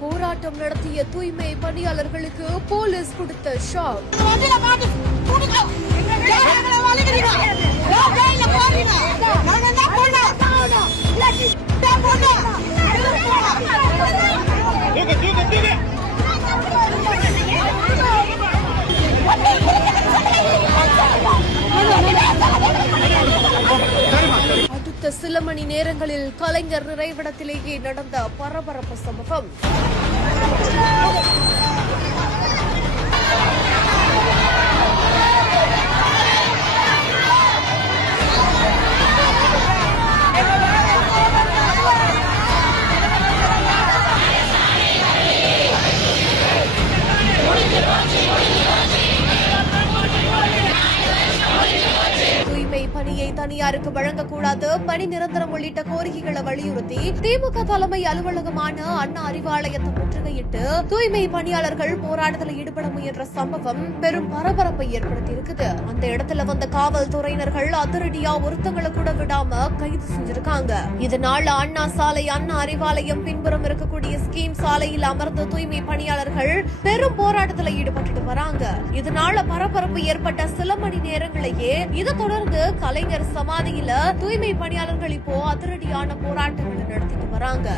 போராட்டம் நடத்திய தூய்மை பணியாளர்களுக்கு போலீஸ் கொடுத்த ஷாக். சில மணி நேரங்களில் கலைஞர் நிறைவிடத்திலேயே நடந்த பரபரப்பு சம்பவம். தூய்மை தனியாருக்கு வழங்கக்கூடாது பணி நிரந்தரம் உள்ளிட்ட கோரிக்கைகளை வலியுறுத்தி திமுக தலைமை அலுவலகமான அண்ணா அறிவாலயத்தை முற்றுகையிட்டு தூய்மை பணியாளர்கள் போராட்டத்தில் ஈடுபட முயன்ற சம்பவம் பெரும் பரபரப்பை ஏற்படுத்தி இருக்குது அந்த இடத்துல வந்த காவல்துறையினர்கள் அதிரடியா ஒருத்தங்களை கூட விடாம கைது செஞ்சிருக்காங்க. இதனால அண்ணா சாலை அண்ணா அறிவாலயம் பின்புறம் இருக்கக்கூடிய ஸ்கீம் சாலையில் அமர்ந்த தூய்மை பணியாளர்கள் பெரும் போராட்டத்தில் ஈடுபட்டுட்டு வராங்க. இதனால பரபரப்பு ஏற்பட்ட சில மணி நேரங்களையே இதை தொடர்ந்து கலைஞர் சமாதியில தூய்மை பணியாளர்கள் இப்போ அதிரடியான போராட்டங்களை நடத்திட்டு வராங்க.